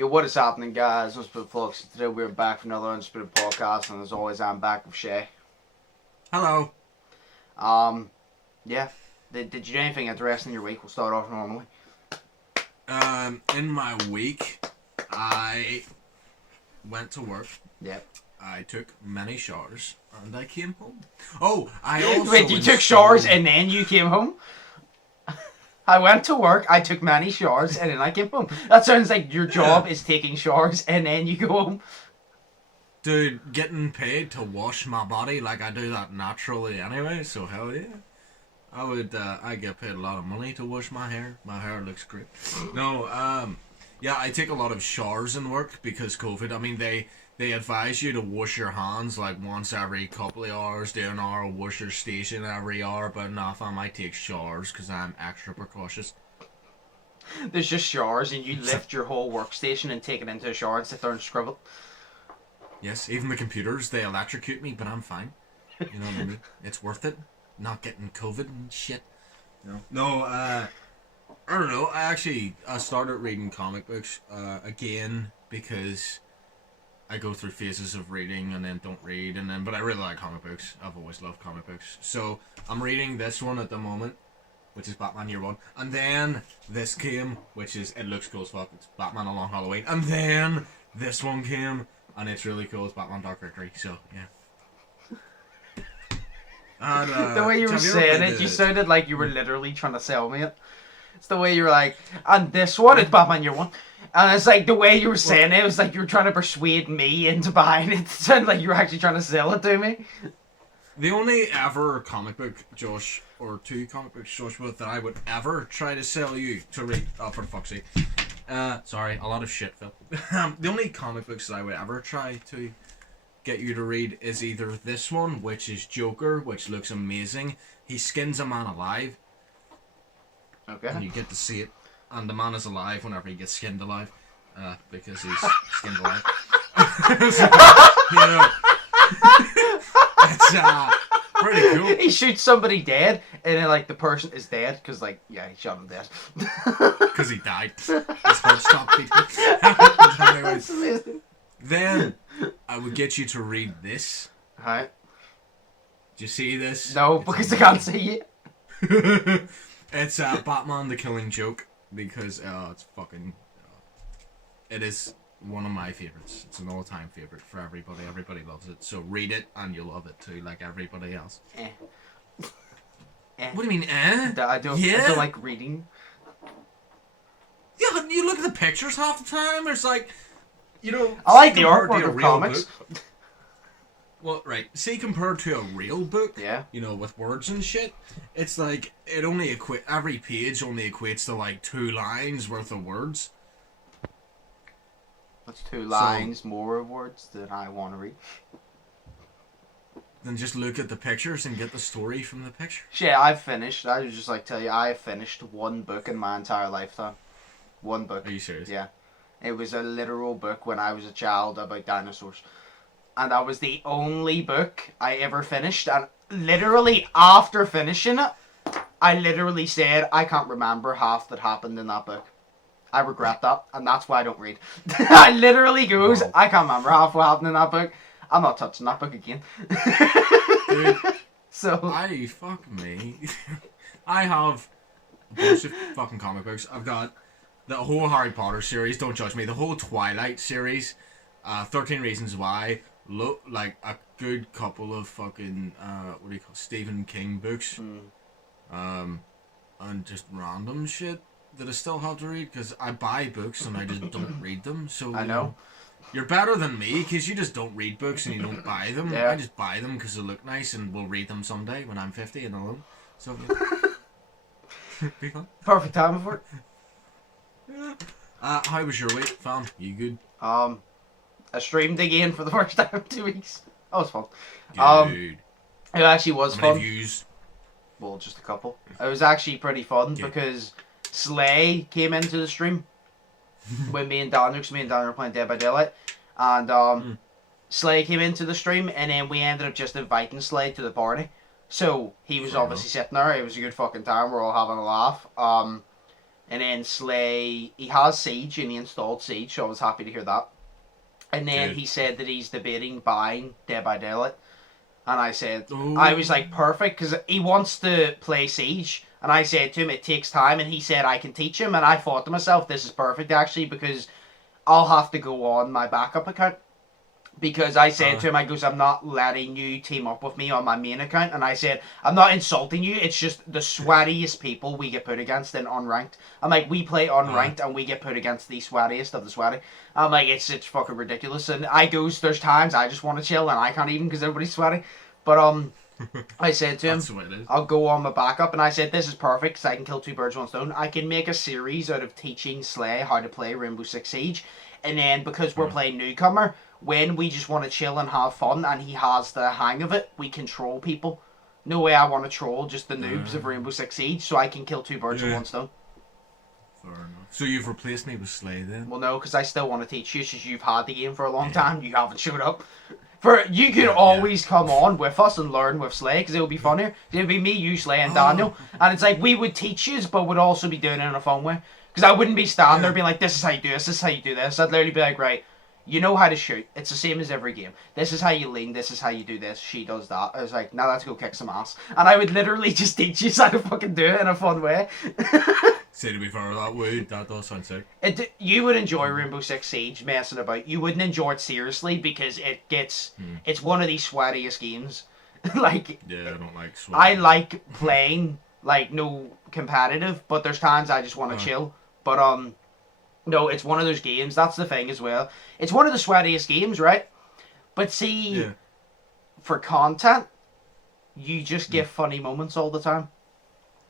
Yo, what is happening, guys? Undisputed Vlogs. Today we're back for another Undisputed podcast, and as always, I'm back with Shay. Hello. Yeah. Did you do anything interesting in your week? We'll start off normally. In my week, I went to work. Yep. I took many showers, and I came home. Oh, I also Wait, you took showers and then you came home? I went to work, I took many showers, and then I came home. That sounds like your job is taking showers and then you go home. Dude, getting paid to wash my body, like I do that naturally anyway, so hell yeah. I get paid a lot of money to wash my hair. My hair looks great. No, yeah, I take a lot of showers in work because COVID. I mean, they advise you to wash your hands like once every couple of hours, do an hour, wash your station every hour, but nah, fam, I take showers because I'm extra precautious. There's just showers, and you lift your whole workstation and take it into a shower and sit there and scrub it. Yes, even the computers, they electrocute me, but I'm fine. You know what I mean? It's worth it. Not getting COVID and shit. No, I don't know. I started reading comic books again because I go through phases of reading and then don't read, but I really like comic books. I've always loved comic books. So I'm reading this one at the moment, which is Batman Year One, and then this came, it looks cool as fuck. It's Batman A Long Halloween, and then this one came, and it's really cool. It's Batman Dark Victory. So yeah. And, the way you were saying it, you sounded like you were literally trying to sell me it. It's the way you were like, and this one is Batman Year One. And it's like the way you were saying it was like you were trying to persuade me into buying it. It sounded like you were actually trying to sell it to me. The only ever comic book, Josh, or two comic books, Joshua, that I would ever try to sell you to read, oh, for fuck's sake. Sorry, a lot of shit, Phil. The only comic books that I would ever try to get you to read is either this one, which is Joker, which looks amazing. He skins a man alive. Okay. And you get to see it. And the man is alive whenever he gets skinned alive. Because he's skinned alive. So, you know, it's pretty cool. He shoots somebody dead, and then like the person is dead, because like, yeah, he shot him dead. Because he died. His heart stopped beating. Anyways, That's amazing. then I would get you to read this. Alright. Do you see this? No, It's because I can't see it. It's Batman the Killing Joke, because it's fucking... it is one of my favorites. It's an all-time favorite for everybody. Everybody loves it. So read it, and you'll love it too, like everybody else. What do you mean, eh? I don't like reading. Yeah, but you look at the pictures half the time, there's like... You know, I like the compared to artwork a of real comics. book- Well, right. See, compared to a real book, Yeah. you know, with words and shit, it's like it only every page only equates to like 2 lines worth of words. That's 2 lines more words than I want to read. Then just look at the pictures and get the story from the picture. Shit, I've finished. I would just like tell you, I finished 1 book in my entire lifetime. 1 book. Are you serious? Yeah. It was a literal book when I was a child about dinosaurs. And that was the only book I ever finished. And literally after finishing it, I literally said, I can't remember half that happened in that book. I regret that. And that's why I don't read. I literally goes, I can't remember half what happened in that book. I'm not touching that book again. Dude, so... fuck me. I have a bunch of fucking comic books. I've got the whole Harry Potter series, don't judge me, the whole Twilight series, 13 Reasons Why, look like a good couple of fucking what do you call Stephen King books, and just random shit that I still have to read because I buy books and I just don't read them. So I know. You're better than me because you just don't read books and you don't buy them. Yeah. I just buy them because they look nice and we'll read them someday when I'm 50 and alone. So be fun. Perfect time for it. How was your week, fam? You good? I streamed again for the first time in 2 weeks. That was fun. Dude. It actually was How many fun. views? Well, just a couple. It was actually pretty fun Yeah. because Slay came into the stream when me and Daniel were playing Dead by Daylight. And Slay came into the stream, and then we ended up just inviting Slay to the party. So he was Fair obviously sitting there. It was a good fucking time. We're all having a laugh. And then Slay, he has Siege and he installed Siege, so I was happy to hear that. And then Good. he said that he's debating buying Dead by Daylight. And I said, Oh. I was like, perfect, because he wants to play Siege. And I said to him, it takes time. And he said, I can teach him. And I thought to myself, this is perfect, actually, because I'll have to go on my backup account. Because I said to him, I goes, I'm not letting you team up with me on my main account. And I said, I'm not insulting you. It's just the sweatiest people we get put against in unranked. I'm like, we play unranked and we get put against the sweatiest of the sweaty. I'm like, it's fucking ridiculous. And I goes, there's times I just want to chill and I can't even because everybody's sweaty. But I said to him, I'll go on my backup. And I said, this is perfect because I can kill two birds with one stone. I can make a series out of teaching Slay how to play Rainbow Six Siege. And then because we're playing newcomer, when we just want to chill and have fun and he has the hang of it, we control people. No way I want to troll just the noobs of Rainbow Six Siege so I can kill two birds with one stone. Fair enough. So you've replaced me with Slay then? Well, no, because I still want to teach you since you've had the game for a long time. You haven't showed up. You could always come on with us and learn with Slay because it would be funnier. It would be me, you, Slay, and Daniel. And it's like we would teach you, but would also be doing it in a fun way. Because I wouldn't be standing there being like, this is how you do this, this is how you do this. I'd literally be like, right, you know how to shoot. It's the same as every game. This is how you lean, this is how you do this. She does that. I was like, now let's go kick some ass. And I would literally just teach you how to fucking do it in a fun way. Say to be fair, that does sound sick. You would enjoy Rainbow Six Siege messing about. You wouldn't enjoy it seriously because it's one of these sweatiest games. Like, yeah, I don't like sweating. I like playing, like, no competitive, but there's times I just want to chill. But, no, it's one of those games. That's the thing as well. It's one of the sweatiest games, right? But see, for content, you just get funny moments all the time.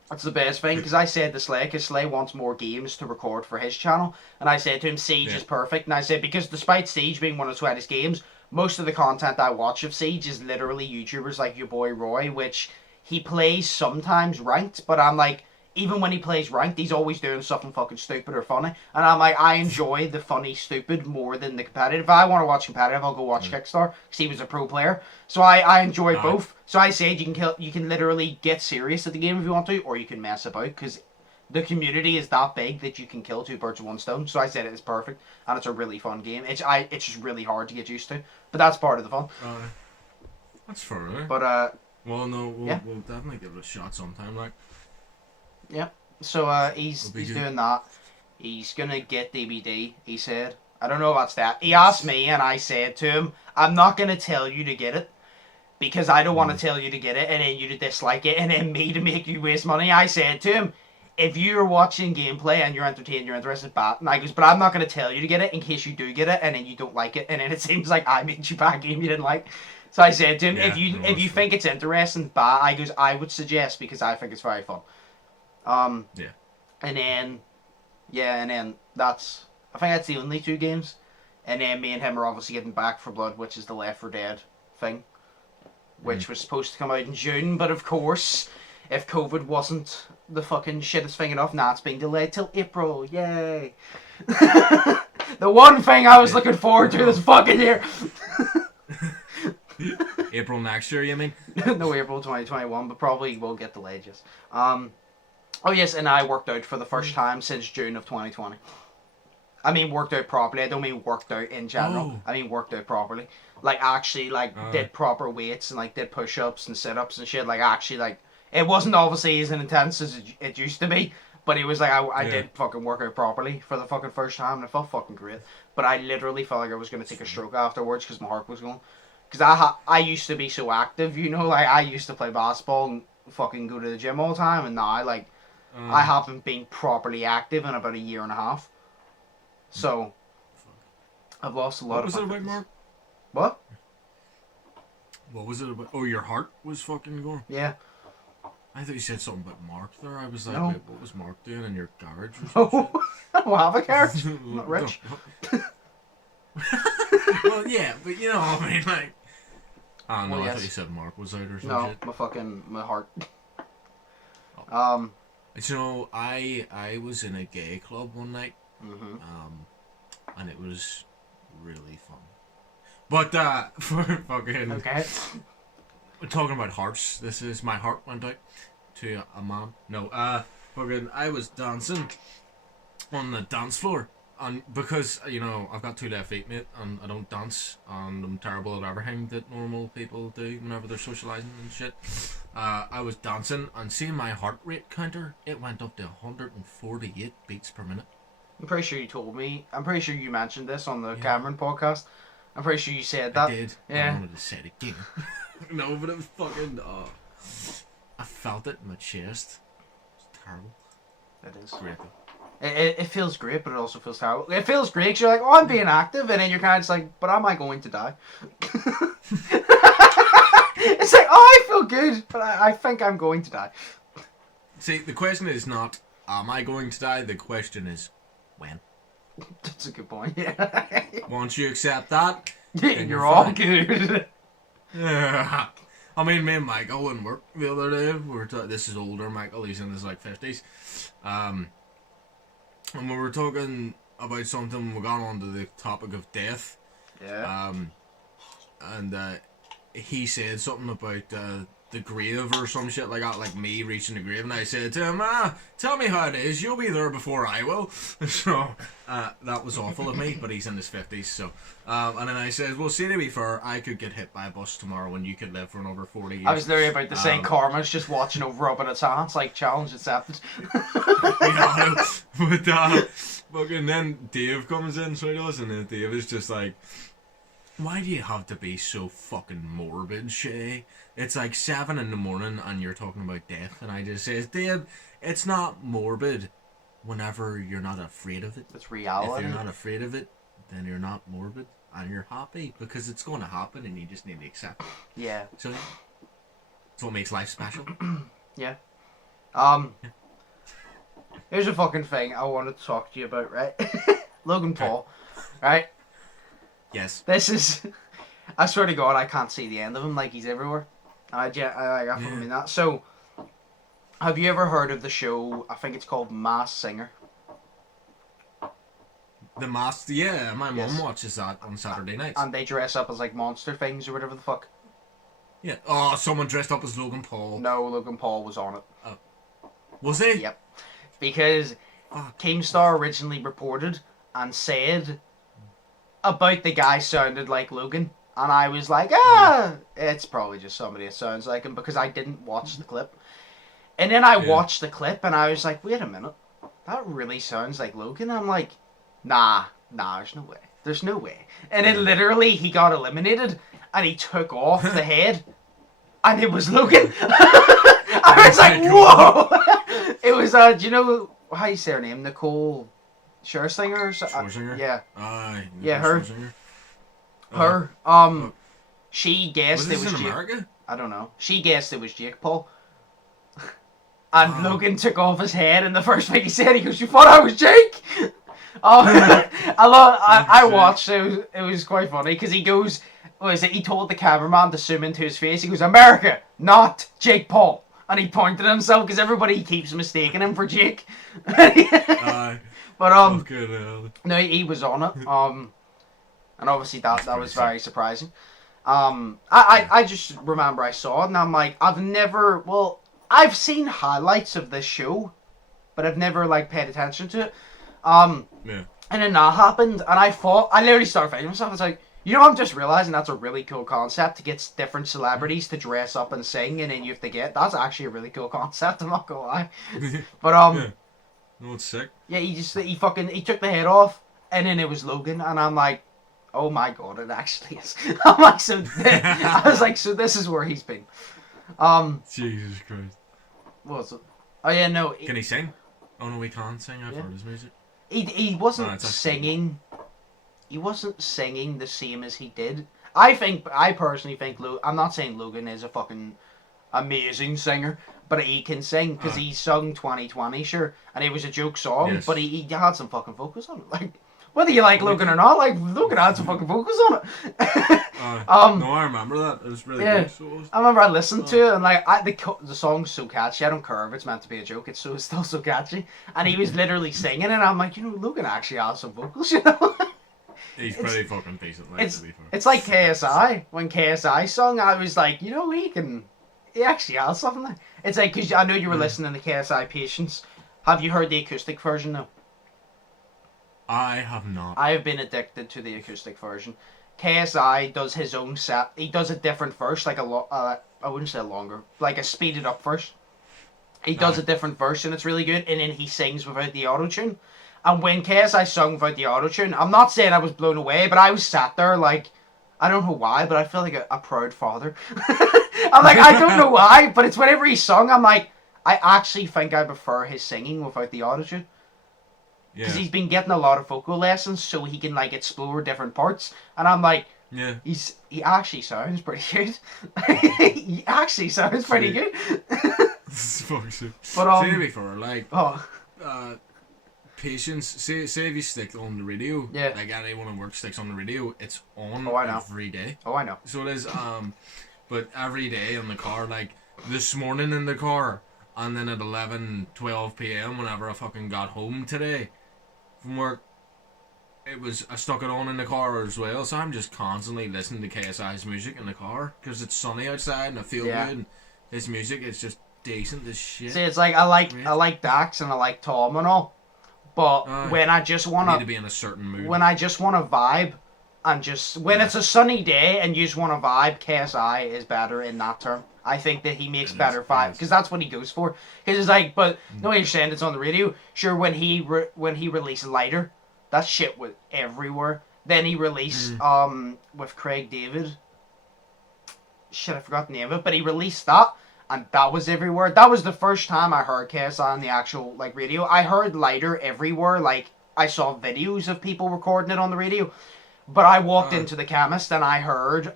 That's the best thing, because I said to Slay, because Slay wants more games to record for his channel, and I said to him, Siege is perfect, and I said, because despite Siege being one of the sweatiest games, most of the content I watch of Siege is literally YouTubers like your boy Roy, which he plays sometimes ranked, but I'm like, even when he plays ranked, he's always doing something fucking stupid or funny. And I'm like, I enjoy the funny stupid more than the competitive. If I want to watch competitive, I'll go watch Kickstar, because he was a pro player. So I enjoy both. So I said you can literally get serious at the game if you want to, or you can mess about, because the community is that big that you can kill two birds with one stone. So I said it's perfect, and it's a really fun game. It's just really hard to get used to, but that's part of the fun. That's fair, eh? But well, no, we'll definitely give it a shot sometime, like. Yeah, so he's doing that. He's gonna get DBD, he said. I don't know about that. He asked me and I said to him, I'm not gonna tell you to get it because I don't want to tell you to get it and then you to dislike it and then me to make you waste money. I said to him, if you're watching gameplay and you're entertained, you're interested, and I goes, but I'm not gonna tell you to get it in case you do get it and then you don't like it and then it seems like I made you buy a game you didn't like. So I said to him, if you think it's interesting, I goes, I would suggest because I think it's very fun. And then that's, I think that's the only two games. And then me and him are obviously getting Back for Blood, which is the Left 4 Dead thing, which was supposed to come out in June, but of course, if COVID wasn't the fucking shittest thing enough, it's being delayed till April. Yay! The one thing I was looking forward to this fucking year. April next year, you mean? No, April 2021, but probably will get delayed, yes. Oh yes, and I worked out for the first time since June of 2020. I mean worked out properly. I don't mean worked out in general. I mean worked out properly. Like actually did proper weights and like did push-ups and sit-ups and shit. Like actually like, it wasn't obviously as intense as it used to be. But it was like, I did fucking work out properly for the fucking first time and it felt fucking great. But I literally felt like I was going to take a stroke afterwards because my heart was going. Because I used to be so active, you know, like I used to play basketball and fucking go to the gym all the time. And now like, I haven't been properly active in about a year and a half. So, I've lost a lot of... What was it about, Mark? What? What was it about? Oh, your heart was fucking going? Yeah. I thought you said something about Mark there. I was like, no. Wait, what was Mark doing in your garage or something? I don't have a garage. I'm not rich. Well, yeah, but you know what I mean, like... I don't know, well, I yes. thought you said Mark was out or something. No, my heart. You know, I was in a gay club one night, and it was really fun. But for fucking we're talking about hearts. This is my heart went out to a mom. No, fucking I was dancing on the dance floor. And because, you know, I've got 2 left feet, mate, and I don't dance, and I'm terrible at everything that normal people do whenever they're socialising and shit. I was dancing, and seeing my heart rate counter, it went up to 148 beats per minute. I'm pretty sure you told me. I'm pretty sure you mentioned this on the Cameron podcast. I'm pretty sure you said that. I did. Yeah. I wanted to say it again. No, but it was fucking... I felt it in my chest. It's terrible. It is. Great though. It feels great, but it also feels terrible. It feels great 'cause you're like, oh, I'm being active, and then you're kind of just like, but am I going to die? It's like, oh, I feel good, but I think I'm going to die. See, the question is not, am I going to die? The question is, when? That's a good point, yeah. Once you accept that, you're all fine. Good. Yeah. I mean, me and Michael in work the other day, this is older Michael, he's in his like 50s. And we were talking about something, we got onto the topic of death. Yeah. And he said something about the grave or some shit like that, like me reaching the grave, and I said to him, tell me how it is, you'll be there before I will. So, that was awful of me, but he's in his 50s, so. And then I said, well, see, to be fair, I could get hit by a bus tomorrow and you could live for another 40 years. I was there about to say karma's just watching over up in its hands, like, challenge accepted. Yeah, but fucking then Dave comes in, so he does, and then Dave is just like, why do you have to be so fucking morbid, Shay? It's like 7 in the morning and you're talking about death, and I just says, Dave, it's not morbid whenever you're not afraid of it. It's reality. If you're not afraid of it, then you're not morbid, and you're happy, because it's going to happen and you just need to accept it. Yeah. So, that's what makes life special. Yeah. Here's a fucking thing I wanted to talk to you about, right? Logan Paul, right? Yes. This is... I swear to God, I can't see the end of him, like he's everywhere. I fucking mean that. So, have you ever heard of the show, I think it's called Masked Singer? The Masked, yeah, my mum watches that on Saturday nights. And they dress up as like monster things or whatever the fuck. Yeah. Oh, someone dressed up as Logan Paul. No, Logan Paul was on it. Was he? Yep. Because Keemstar originally reported and said about the guy sounded like Logan. And I was like, it's probably just somebody that sounds like him, because I didn't watch the clip. And then I watched the clip and I was like, wait a minute, that really sounds like Logan. I'm like, nah, there's no way. There's no way. And then literally he got eliminated and he took off the head and it was Logan. I was like, whoa. It was, do you know how you say her name? Nicole Scherzinger? Scherzinger? Yeah. Yeah, her. Scherzinger. Her, she guessed it was in America? I don't know. She guessed it was Jake Paul. And Logan took off his head, and the first thing he said, he goes, "You thought I was Jake?" I watched it. It was quite funny because he goes, he told the cameraman to zoom into his face. He goes, "America, not Jake Paul," and he pointed at himself because everybody keeps mistaking him for Jake. But no, he was on it. And obviously that was very surprising. I just remember I saw it and I'm like, I've seen highlights of this show, but I've never like paid attention to it. And then that happened and I literally started fighting myself. I was like, I'm just realizing that's a really cool concept to get different celebrities to dress up and sing, and then you have to that's actually a really cool concept, I'm not gonna lie. But No, it's sick. Yeah, he took the head off and then it was Logan and I'm like, oh my God, it actually is. I'm like, I was like, so this is where he's been. Jesus Christ. What was it? Oh yeah, no. Can he sing? Oh no, he can't sing. I've heard his music. He wasn't singing. He wasn't singing the same as he did. I personally think I'm not saying Logan is a fucking amazing singer, but he can sing because he sung 2020, sure, and it was a joke song, but he had some fucking vocals on it, like. Whether you like Logan or not, like, Logan had some fucking vocals on it. No, I remember that. It was really good. So I remember I listened to it, and like, the song's so catchy. I don't care if it's meant to be a joke. It's still so catchy. And he was literally singing, and I'm like, Logan actually has some vocals, He's pretty fucking decent. It's like KSI. When KSI sung, I was like, he actually has something there. It's like, because I know you were listening to KSI Patience. Have you heard the acoustic version now? I have not. I have been addicted to the acoustic version. KSI does his own set. He does a different verse, like I wouldn't say longer, like a speeded up verse. He does a different verse and it's really good, and then he sings without the auto-tune. And when KSI sung without the auto-tune, I'm not saying I was blown away, but I was sat there like, I don't know why, but I feel like a proud father. I'm like, I don't know why, but it's whenever he sung, I'm like, I actually think I prefer his singing without the auto-tune. Because he's been getting a lot of vocal lessons so he can like explore different parts. And I'm like, he actually sounds pretty good. He actually sounds pretty good. But say before, like, Patience, say if you stick on the radio, like anyone at work sticks on the radio, it's on every day. Oh, I know. So it is, but every day in the car, like this morning in the car, and then at 11, 12 p.m. whenever I fucking got home today from work, I stuck it on in the car as well, so I'm just constantly listening to KSI's music in the car, because it's sunny outside and I feel good, and his music is just decent as shit. See, it's like, I like Dax and I like Tom and all, but when I just want to be in a certain mood, when I just want to vibe, and just, when it's a sunny day and you just want to vibe, KSI is better in that term. I think that he makes better vibes, because that's what he goes for. Because it's like, but no, you're saying it's on the radio. Sure, when he released Lighter, that shit was everywhere. Then he released with Craig David. Shit, I forgot the name of it, but he released that, and that was everywhere. That was the first time I heard KSI on the actual like radio. I heard Lighter everywhere. Like I saw videos of people recording it on the radio, but I walked into the chemist and I heard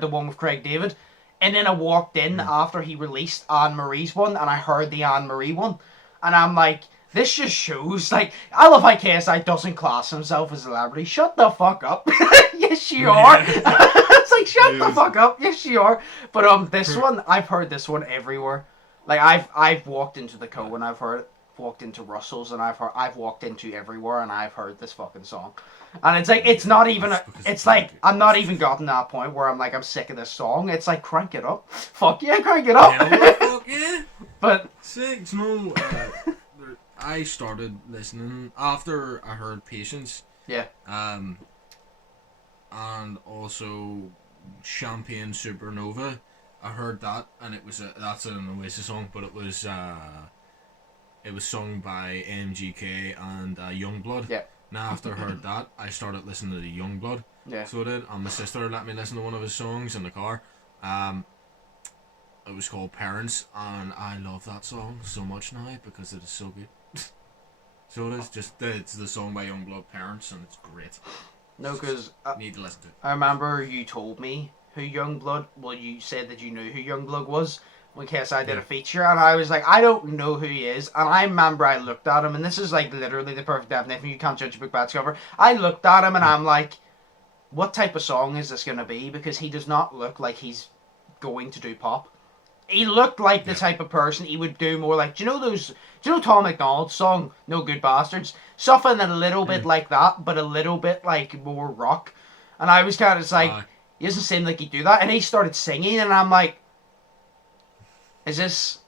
the one with Craig David, and then I walked in after he released Anne Marie's one, and I heard the Anne Marie one, and I'm like, this just shows, like, I love how KSI doesn't class himself as a celebrity. Shut the fuck up. Yes, you are. It's like, shut the fuck up. Yes, you are. But this one, I've heard this one everywhere. Like, I've walked into the Co and I've heard it. Walked into Russell's and I've walked into everywhere and I've heard this fucking song. And it's like, it's not even, it's like, I'm not even gotten to that point where I'm like, I'm sick of this song. It's like, crank it up. Fuck yeah, crank it up. Yeah, fuck yeah. But, six, no, I started listening after I heard Patience. Yeah. And also Champagne Supernova. I heard that, and that's an Oasis song, but it was sung by MGK and Youngblood. Yeah. Now after I heard that, I started listening to the Youngblood. Yeah. So I did, and my sister let me listen to one of his songs in the car. It was called Parents, and I love that song so much now because it is so good. So it is it's the song by Youngblood, Parents, and it's great. No, because need to listen to it. I remember you told me who Youngblood. Well, you said that you knew who Youngblood was when KSI did a feature, and I was like, I don't know who he is. And I remember I looked at him, and this is like literally the perfect definition. You can't judge a book by its cover. I looked at him, and I'm like, what type of song is this gonna be? Because he does not look like he's going to do pop. He looked like the type of person he would do more like, do you know Tom McDonald's song, No Good Bastards? Something a little bit like that, but a little bit like more rock. And I was kind of just like, he doesn't seem like he'd do that. And he started singing, and I'm like, is this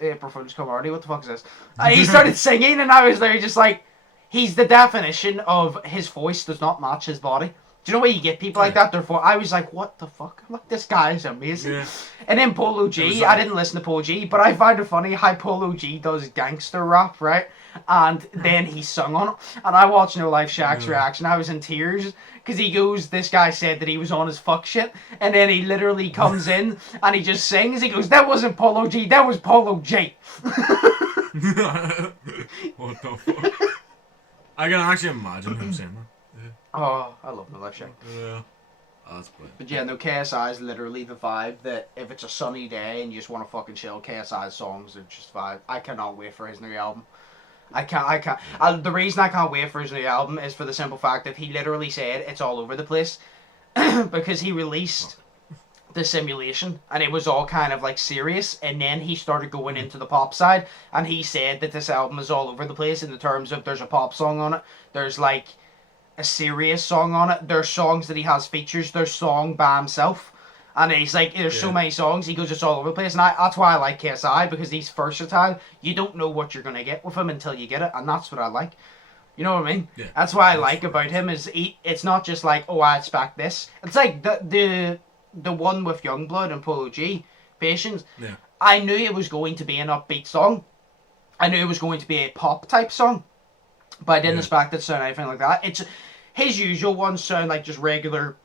April Fool's Come Early? What the fuck is this? And he started singing, and I was there just like, he's the definition of his voice does not match his body. Do you know where you get people like that? Therefore, I was like, what the fuck? I'm like, this guy is amazing. Yeah. And then Polo G, I didn't listen to Polo G, but I find it funny how Polo G does gangster rap, right? And then he sung on it. And I watched No Life Shaq's reaction. I was in tears because he goes, this guy said that he was on his fuck shit. And then he literally comes in and he just sings. He goes, that wasn't Polo G, that was Polo J. What the fuck? I can actually imagine him saying that. Oh, I love No Life Shaq. Yeah. Oh, that's brilliant. But yeah, no, KSI is literally the vibe that if it's a sunny day and you just want to fucking chill, KSI's songs are just vibe. I cannot wait for his new album. I can't. The reason I can't wait for his new album is for the simple fact that he literally said it's all over the place. Because he released The Simulation and it was all kind of like serious, and then he started going into the pop side, and he said that this album is all over the place in the terms of there's a pop song on it, there's like a serious song on it, there's songs that he has features, there's song by himself, And he's like, there's so many songs, he goes just all over the place. And that's why I like KSI, because he's versatile. You don't know what you're going to get with him until you get it. And that's what I like. You know what I mean? Yeah. That's what I like about him, is it's not just like, oh, I expect this. It's like the one with Youngblood and Polo G, Patience. Yeah. I knew it was going to be an upbeat song. I knew it was going to be a pop type song. But I didn't expect it to sound anything like that. It's his usual ones sound like just regular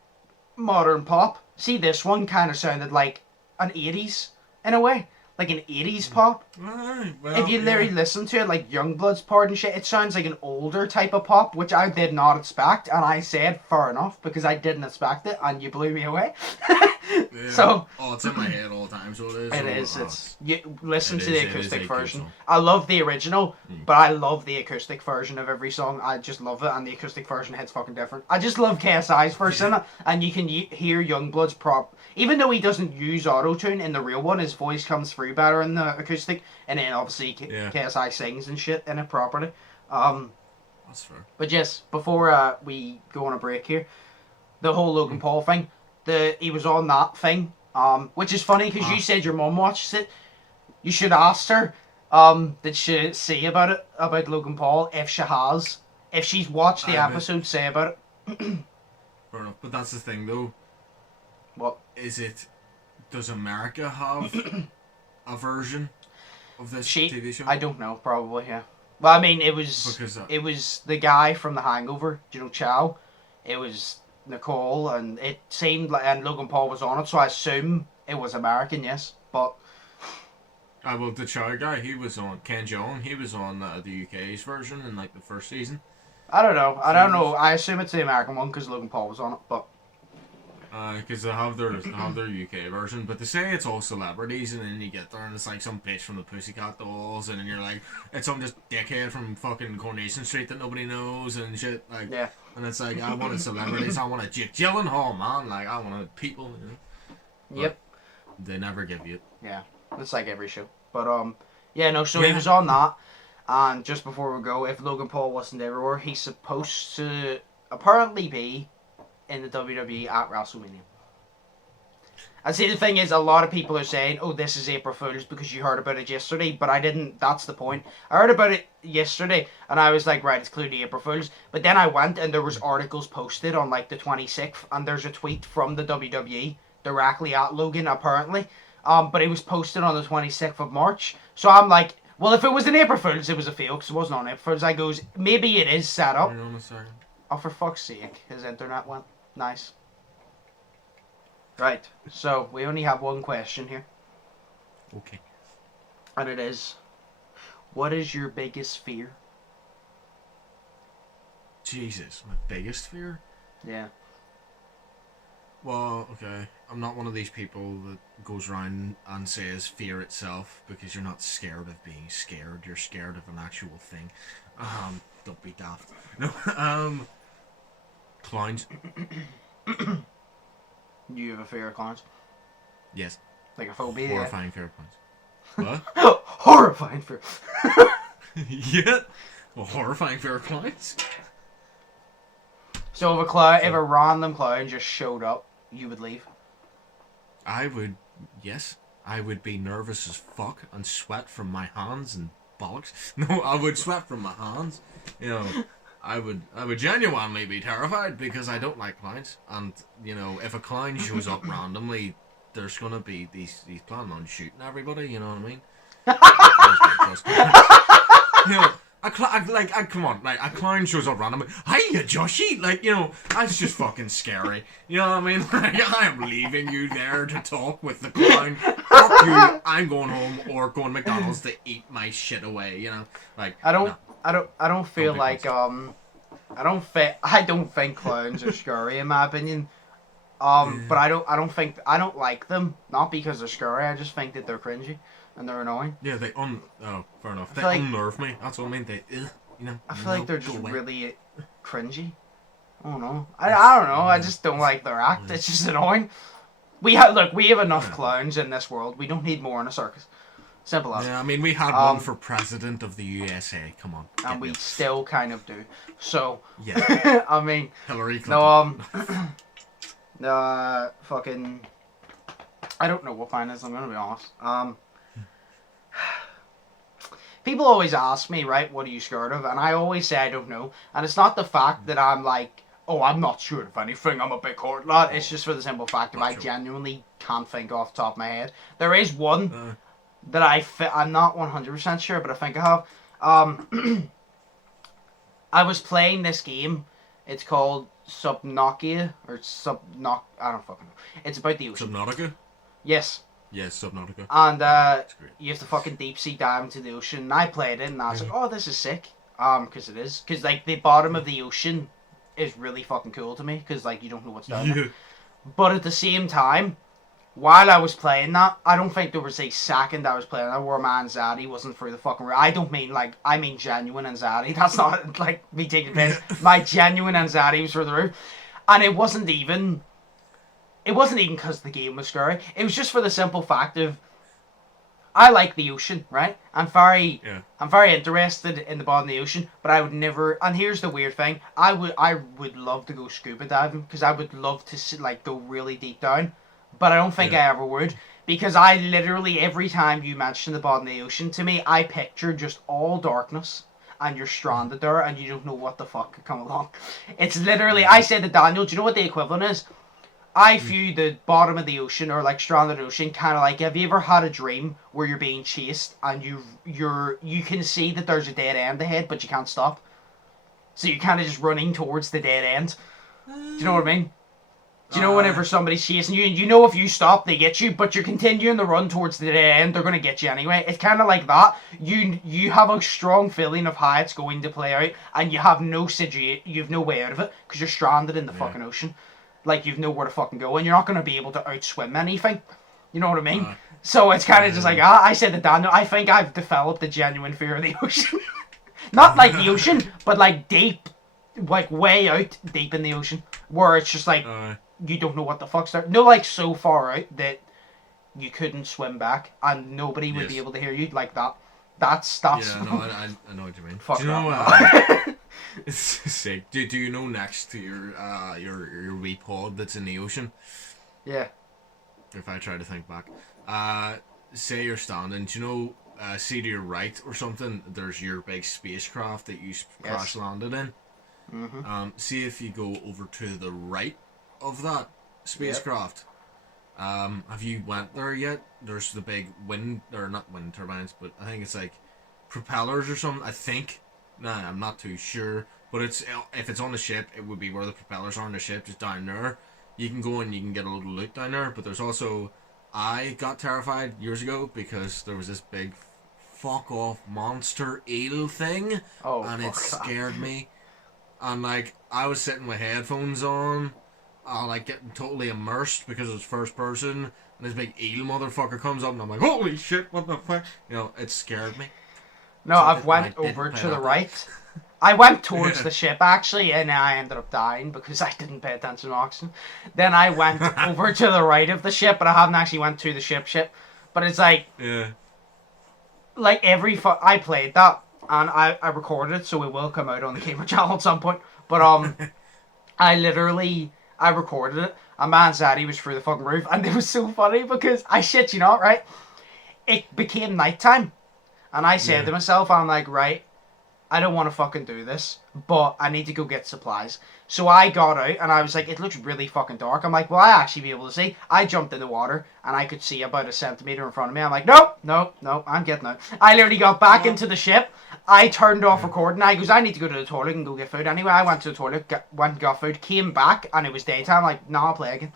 modern pop. See, this one kind of sounded like an 80s in a way. Like an 80s pop. Well, If you literally listen to it, like Youngblood's part and shit, it sounds like an older type of pop, which I did not expect. And I said, fair enough, because I didn't expect it, and you blew me away. So, it's in my head all the time, so it is. it is. You listen to it the is acoustic a good version. song. I love the original, but I love the acoustic version of every song. I just love it, and the acoustic version hits fucking different. I just love KSI's verse in it, and you can hear Youngblood's prop. Even though he doesn't use auto-tune in the real one, his voice comes through better in the acoustic, and then obviously KSI sings and shit in it properly. That's fair. But yes, before we go on a break here, the whole Logan Paul thing, he was on that thing, which is funny because you said your mum watched it. You should ask her, did she say about Logan Paul, if she has. If she's watched the episode, say about it. Fair enough, but that's the thing though. What? Does America have a version of this TV show? I don't know, probably, yeah. Well, I mean, it was the guy from The Hangover, do you know Chow? It was Nicole, and it seemed like, and Logan Paul was on it, so I assume it was American, yes, but... well, the Chow guy, he was on, Ken Jeong, he was on the UK's version in, like, the first season. I don't know, I assume it's the American one, because Logan Paul was on it, but... Because they have their UK version, but they say it's all celebrities, and then you get there and it's like some bitch from the Pussycat Dolls, and then you're like, it's some just dickhead from fucking Coronation Street that nobody knows and shit. Like, yeah. And it's like, I wanted celebrities, I wanted Jake Gyllenhaal, man. Like, I wanted people. You know? Yep. They never give you it. Yeah, it's like every show. But yeah, no. So he was on that, and just before we go, if Logan Paul wasn't everywhere, he's supposed to apparently be in the WWE at WrestleMania. And see, the thing is, a lot of people are saying, oh, this is April Fool's because you heard about it yesterday, but I didn't. That's the point. I heard about it yesterday, and I was like, right, it's clearly April Fool's. But then I went, and there was articles posted on, like, the 26th, and there's a tweet from the WWE directly at Logan, apparently. But it was posted on the 26th of March. So I'm like, well, if it was an April Fool's, it was a fail, because it wasn't on April Fool's. I goes, maybe it is set up. Hang on a second. Oh, for fuck's sake, his internet went. Nice. Right, so we only have one question here. Okay. And it is, what is your biggest fear? Jesus, my biggest fear? Yeah. Well, okay. I'm not one of these people that goes around and says fear itself, because you're not scared of being scared. You're scared of an actual thing. Don't be daft. No, clowns. You have a fear of clowns? Yes. Like a phobia? Horrifying fear of clowns. What? Horrifying fear. Yeah. A horrifying fear of clowns. So if a random clown just showed up, you would leave? I would, yes. I would be nervous as fuck and sweat from my hands and bollocks. No, I would sweat from my hands. You know, I would genuinely be terrified because I don't like clowns. And, you know, if a clown shows up randomly, there's gonna be these planning on shooting everybody, you know what I mean? You know, come on, like, a clown shows up randomly. Hiya, Joshy! Like, you know, that's just fucking scary. You know what I mean? Like, I am leaving you there to talk with the clown. Fuck you, I'm going home or going to McDonald's to eat my shit away, you know? Like, I don't feel like, I don't think clowns are scary in my opinion. But I don't like them, not because they're scary, I just think that they're cringy and they're annoying. Yeah, fair enough. They like, unnerve me. That's what I mean. You know. I feel like they're just really cringy. I don't know. I don't know. I just don't like their act. It's just annoying. We have enough clowns in this world. We don't need more in a circus. Simple as. Yeah, I mean, we had one for president of the USA. Come on. And we still kind of do. So. Yeah. I mean. Hillary Clinton. No. Fucking. I don't know what mine is, I'm gonna be honest. People always ask me, right, what are you scared of? And I always say I don't know. And it's not the fact that I'm like, oh, I'm not sure of anything, I'm a big horde lad. It's just for the simple fact that I genuinely can't think off the top of my head. There is one that I'm not 100% sure, but I think I have. I was playing this game. It's called Subnautica, or I don't fucking know. It's about the ocean. Subnautica? Yes. Yes, Subnautica. And you have to fucking deep sea dive into the ocean. And I played it, and I was like, oh, this is sick. Because it is. Because, like, the bottom of the ocean is really fucking cool to me. Because, like, you don't know what's down there. But at the same time, while I was playing that, I don't think there was a second I was playing that where my anxiety wasn't through the fucking roof. I don't mean, like, I mean genuine anxiety. That's not, like, me taking piss. My genuine anxiety was through the roof. And it wasn't even because the game was scary. It was just for the simple fact of, I like the ocean, right? I'm very interested in the bottom of the ocean, but I would never. And here's the weird thing: I would love to go scuba diving because I would love to like go really deep down, but I don't think I ever would because I literally every time you mention the bottom of the ocean to me, I picture just all darkness. And you're stranded there, and you don't know what the fuck could come along. It's literally. I said to Daniel, do you know what the equivalent is? I view the bottom of the ocean or like stranded ocean kind of like, have you ever had a dream where you're being chased and you can see that there's a dead end ahead but you can't stop, so you're kind of just running towards the dead end. Do you know what I mean? Do you know whenever somebody's chasing you and you know if you stop they get you, but you're continuing the run towards the dead end, they're gonna get you anyway. It's kind of like that. You have a strong feeling of how it's going to play out, and you have no way out of it because you're stranded in the fucking ocean. Like, you've nowhere to fucking go, and you're not going to be able to outswim anything. You know what I mean? So it's kind of just like, I said to Daniel, I think I've developed a genuine fear of the ocean. Not like the ocean, but like deep, like way out deep in the ocean. Where it's just like, you don't know what the fuck's there. No, like so far out that you couldn't swim back, and nobody would be able to hear you like that. That's yeah, no, I know what you mean. Fuck do you that. know it's sick. Do you know next to your wee pod that's in the ocean? Yeah. If I try to think back, say you're standing. Do you know? See to your right or something. There's your big spacecraft that you crash landed in. Mm-hmm. See if you go over to the right of that spacecraft. Have you went there yet? There's the big not wind turbines, but I think it's like propellers or something. I think. Nah, I'm not too sure. But if it's on the ship, it would be where the propellers are on the ship, just down there. You can go and you can get a little loot down there. But there's also, I got terrified years ago because there was this big fuck off monster eel thing, and it scared me. And like I was sitting with headphones on. Like getting totally immersed because it's first person, and this big eel motherfucker comes up, and I'm like, holy shit, what the fuck? You know, it scared me. No, so I've went over to the right. I went towards the ship actually, and I ended up dying because I didn't pay attention to oxygen. Then I went over to the right of the ship, but I haven't actually went to the ship. But it's like, like I played that, and I recorded it, so it will come out on the Gamer channel at some point. But I recorded it, and my anxiety was through the fucking roof, and it was so funny because, I shit you not, right? It became nighttime, and I said to myself, I'm like, right, I don't want to fucking do this, but I need to go get supplies. So I got out, and I was like, it looks really fucking dark. I'm like, will I actually be able to see? I jumped in the water, and I could see about a centimetre in front of me. I'm like, nope, I'm getting out. I literally got back into the ship. I turned off recording. I goes, I need to go to the toilet and go get food. Anyway, I went to the toilet, went and got food, came back, and it was daytime. I'm like, nah, I'll play again.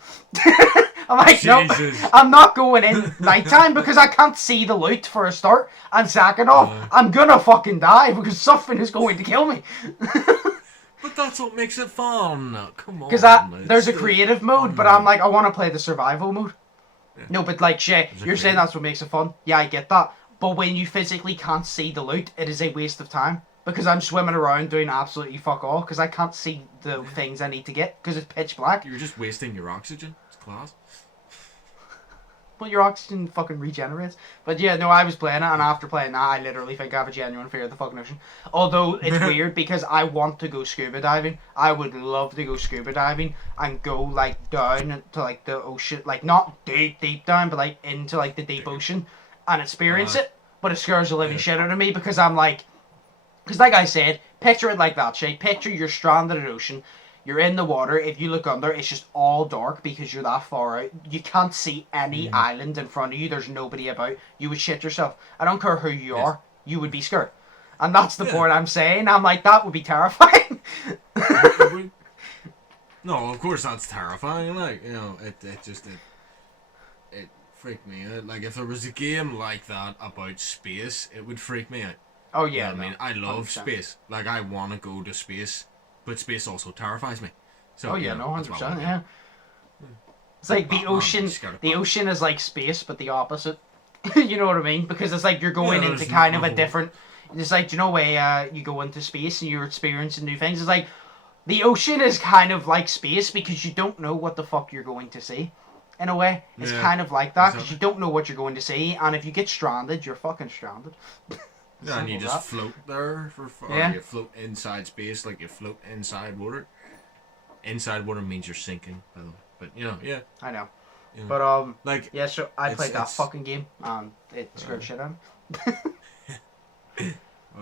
I'm like, nope, I'm not going in nighttime because I can't see the loot for a start. And second off, I'm gonna fucking die because something is going to kill me. But that's what makes it fun. Come on. Because there's a creative mode, but I'm like, I want to play the survival mode. Yeah. No, but like, Shay, you're saying that's what makes it fun. Yeah, I get that. But when you physically can't see the loot, it is a waste of time. Because I'm swimming around doing absolutely fuck all because I can't see the things I need to get because it's pitch black. You're just wasting your oxygen. It's class. Well, your oxygen fucking regenerates. But yeah, no, I was playing it, and after playing that, I literally think I have a genuine fear of the fucking ocean. Although, it's weird, because I want to go scuba diving. I would love to go scuba diving, and go, like, down to, like, the ocean. Like, not deep, deep down, but, like, into, like, the deep ocean, and experience it. But it scares the living shit out of me, because I'm like... Because, like I said, picture it like that, Shay. Picture you're stranded in the ocean. You're in the water. If you look under, it's just all dark because you're that far out. You can't see any island in front of you. There's nobody about. You would shit yourself. I don't care who you are. You would be scared. And that's the point I'm saying. I'm like, that would be terrifying. No, of course that's terrifying. Like, you know, it freaked me out. Like, if there was a game like that about space, it would freak me out. Oh, yeah. You know what I mean, I love 100%. Space. Like, I want to go to space. But space also terrifies me. So, oh yeah, you know, no, 100%. Yeah. It's like the ocean. The ocean is like space, but the opposite. You know what I mean? Because it's like you're going into kind of a different. It's like, do you know where you go into space and you're experiencing new things. It's like the ocean is kind of like space because you don't know what the fuck you're going to see. In a way, it's kind of like that because you don't know what you're going to see, and if you get stranded, you're fucking stranded. Yeah, and you just float there or you float inside space, like you float inside water. Inside water means you're sinking, by the way. But you know, yeah. I know. You know. But like yeah, so I played that fucking game and it scared shit out of me.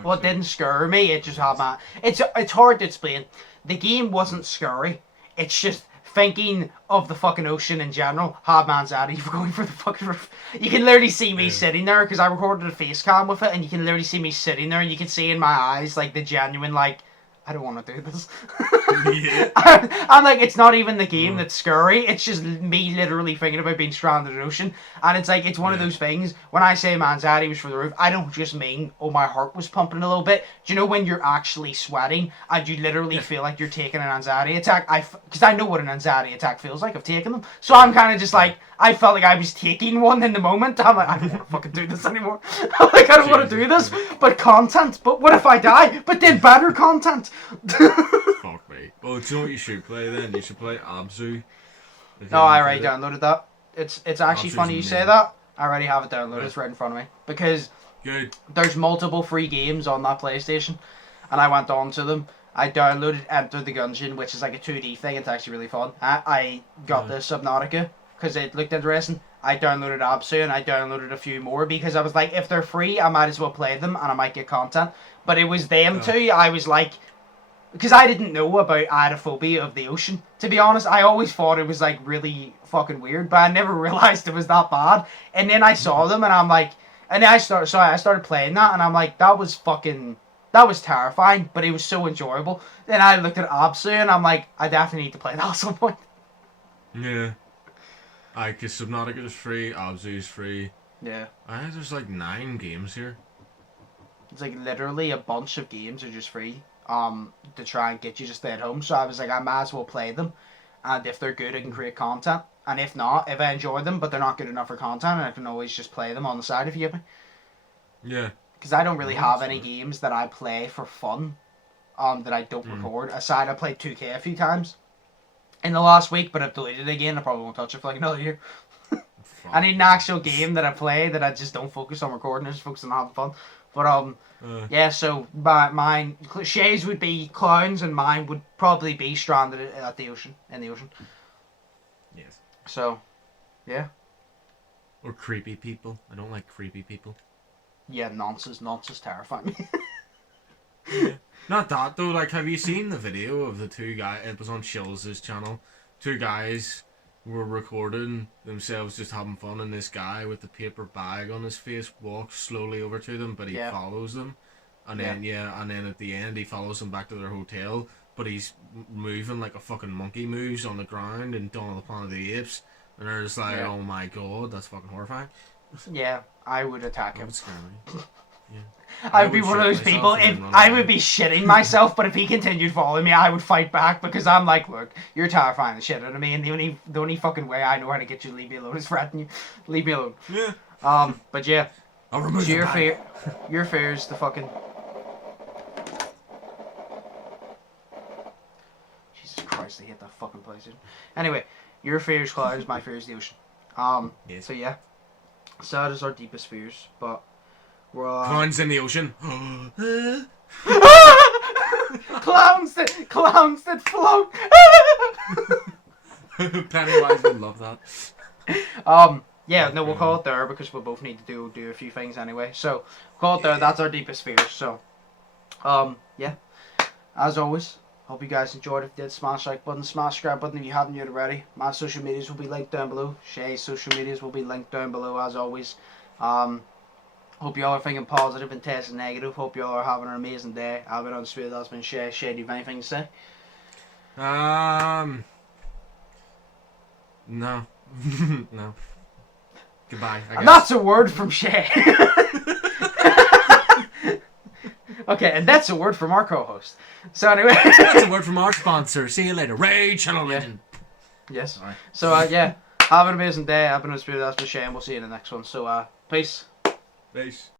Well, it didn't scare me, it just had my it's hard to explain. The game wasn't scary. It's just thinking of the fucking ocean in general had my anxiety for going for the fucking roof. You can literally see me sitting there, because I recorded a face cam with it, and you can literally see me sitting there, and you can see in my eyes, like, the genuine, like, I don't want to do this. Yeah. I'm like, it's not even the game that's scary. It's just me literally thinking about being stranded in the ocean. And it's like, it's one of those things, when I say my anxiety was for the roof, I don't just mean, oh, my heart was pumping a little bit. Do you know when you're actually sweating and you literally feel like you're taking an anxiety attack? Because I know what an anxiety attack feels like. I've taken them. So I'm kind of just like, I felt like I was taking one in the moment. I'm like, I don't want to fucking do this anymore. Like, I don't want to do this. But content. But what if I die? But then better content. Fuck me. Well, do you know what you should play then? You should play Abzu. No, I already downloaded that. It's actually funny you say that. I already have it downloaded. It's right in front of me. Because there's multiple free games on that PlayStation. And I went on to them. I downloaded Enter the Gungeon, which is like a 2D thing. It's actually really fun. I got the Subnautica because it looked interesting. I downloaded Absu and I downloaded a few more because I was like, if they're free, I might as well play them and I might get content. But it was them two. I was like, because I didn't know about I had a phobia of the ocean. To be honest, I always thought it was like really fucking weird, but I never realized it was that bad. And then I saw them and I'm like, and then I started playing that and I'm like, that was terrifying, but it was so enjoyable. Then I looked at Absu and I'm like, I definitely need to play that at some point. Yeah. Because Subnautica is free, Abzu is free. Yeah. There's like 9 games here. It's like literally a bunch of games are just free. To try and get you to stay at home. So I was like, I might as well play them. And if they're good, I can create content. And if not, if I enjoy them, but they're not good enough for content, I can always just play them on the side if you get me. Yeah. Because I don't really have any games that I play for fun. That I don't record. Aside, I played 2K a few times in the last week, but I've deleted it again. I probably won't touch it for like another year. I need an actual game that I play that I just don't focus on recording. I just focus on having fun. But yeah, so mine, Shay's would be clowns, and mine would probably be stranded at the ocean, in the ocean. Yes. So, yeah. Or creepy people. I don't like creepy people. Yeah, nonsense terrify me. Yeah. Not that though. Like, have you seen the video of the two guys? It was on Shills' channel. 2 guys were recording themselves just having fun, and this guy with the paper bag on his face walks slowly over to them, but he follows them, and then and then at the end he follows them back to their hotel, but he's moving like a fucking monkey moves on the ground in Dawn of the Planet of the Apes, and they're just like, oh my god, that's fucking horrifying. Yeah, I would attack him. That would scare me. Yeah. I would be one of those people, if I would be shitting myself, but if he continued following me, I would fight back, because I'm like, look, you're terrifying the shit out of me, and the only fucking way I know how to get you to leave me alone is threaten you. Leave me alone. Yeah. But yeah. I'll remove so your fear is the fucking... Jesus Christ, they hit that fucking place. Anyway, your fear is clouds, my fear is the ocean. So yeah, So that is our deepest fears, but we're Clowns in the ocean. clowns that float. Pennywise would love that. Yeah, no, we'll call it there because we both need to do a few things anyway. So call it there. That's our deepest fears. So, yeah. As always, hope you guys enjoyed. If you did, smash like button, smash subscribe button if you haven't yet already. My social medias will be linked down below. Shay's social medias will be linked down below as always. Hope you all are thinking positive and testing negative. Hope you all are having an amazing day. I've been Undisputed. That's been Shay. Shay, do you have anything to say? No. No. Goodbye. And that's a word from Shay. Okay, and that's a word from our co-host. So anyway, that's a word from our sponsor. See you later, Ray Channel Legend. Yes. Right. So yeah, have an amazing day. I've been Undisputed. That's been Shay, and we'll see you in the next one. So peace. Peace.